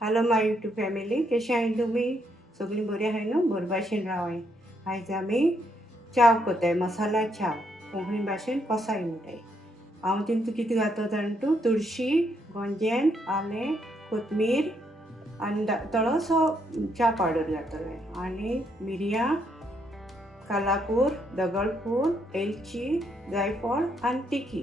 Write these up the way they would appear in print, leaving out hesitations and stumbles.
Hello माय YouTube family, कशी आहे तुम्ही? सगळी बरी आहे ना? बरे भाशेन रावाय. आयज आमी चाव करताय, मसाला चाव कोंकणी भाशेन कसाय म्हणटाय. हांव तितून कितें घालता जाण तूं? तुळशी, गोंजेन, आलें, कोथमीर आनी थोडोसो च्या पावडर घातलें आनी मिरयां, कालापूर, दगडफूल, एलची, जायफळ आनी तिखी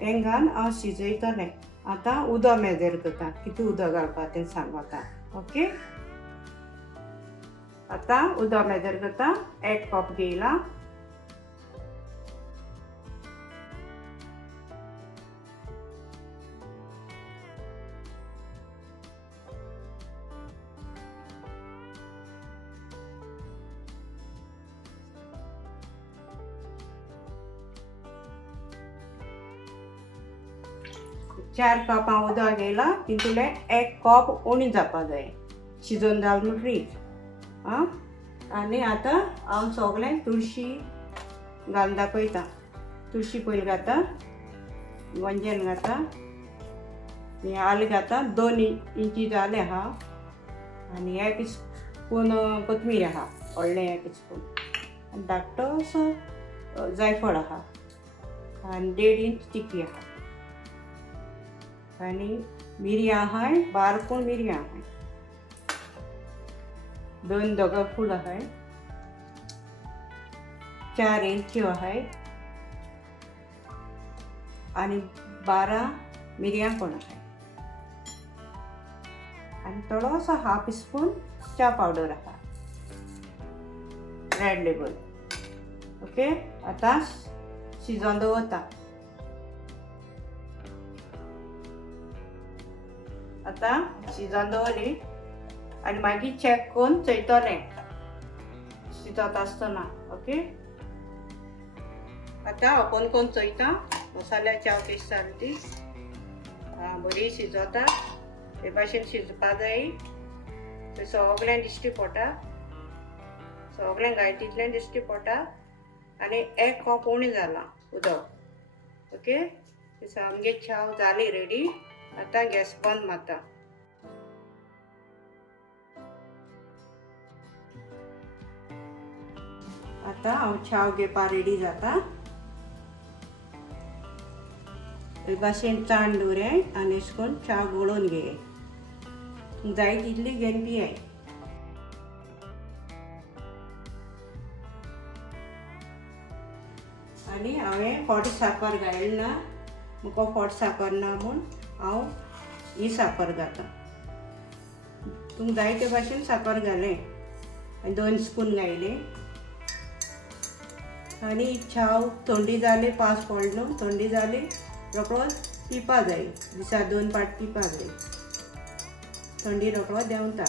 हें घालून हांव शिजयतलें. आतां उदक मेजर करता, कितें उदक घालपा तें सांग आतां. ओके, आतां उदक मेजर करता. 1 कप घेयला. चार कप हांव उदक घेयला, तितूंतलें 1 कप उणी जावपा जाय. शिजोवन जाल म्हणटरीच आं. आनी आतां हांव सगळें तुळशी घालून दाखयता. तुळशी पयलीं घाता, गोंजेन घाता, आलें घाता. 2 इंची जालें आहा आनी 1 स्पून कोथमीर आहा, व्हडलें 1 स्पून. आनी धाकटोसो जायफळ आहा आनी 1.5 इंच तिखी आहा आनी मिरयां आहाय, बारकूण मिरयां आहाय. 2 दगडफूल आहाय, 4 एलच्यो आहाय आनी 12 मिरयां पण आहाय आनी थोडोसो 1/2 स्पून च्या पावडर आहा, रेड लेबल. ओके, आतां शिजोवन दवरता. आतां शिजोवन दवरली आनी मागीर चॅक करून चयतलें शिजत आसतना. ओके, आतां ओपन करून चयता मसाल्या चाव कशी जाली ती. बरी शिजोता, हे भाशेन शिजपा जाय. तें सगळें दिश्टी पडटा, सगळें घाय तितलें दिश्टी पडटा आनी 1 कप उणी जालां उदक. ओके, आमगे चाव जाली रेडी. आतां गॅस बंद मारता. आतां हांव चाव घेवपा रेडी जाता. हे भाशेन चाण दवराय आनी अशें करून चाव गळोवन घेयाय. जाय तितली घेवन पियाय. आनी हांवें फावटी साकर घायली ना, म्हाका फावटी साकर ना म्हूण हांव ही साकर घालता. तुमकां जाय ते भाशेन साकर घालें. 2 स्पून घायले आनी चाव थंडी जाली, पावस पडलो न्हू, थंडी जाली रोखडोच पिवपा जाय. दिसा 2 पाट पिवपा जाय. थंडी रोखडो देंवता.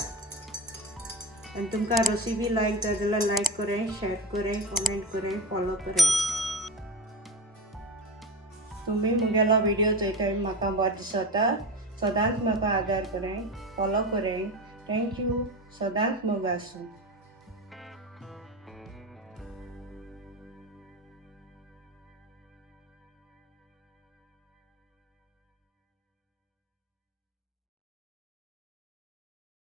आनी तुमकां रेसिपी लायक जाय जाल्यार लायक करें, शेअर करें, कमेंट करें, फॉलो करें. तुम्ही मुगेलो व्हिडिओ चोयताय म्हाका बरें दिसता. सदांच म्हाका आदार करें, फॉलो करें. थँक्यू. सदांच मोग आसूं.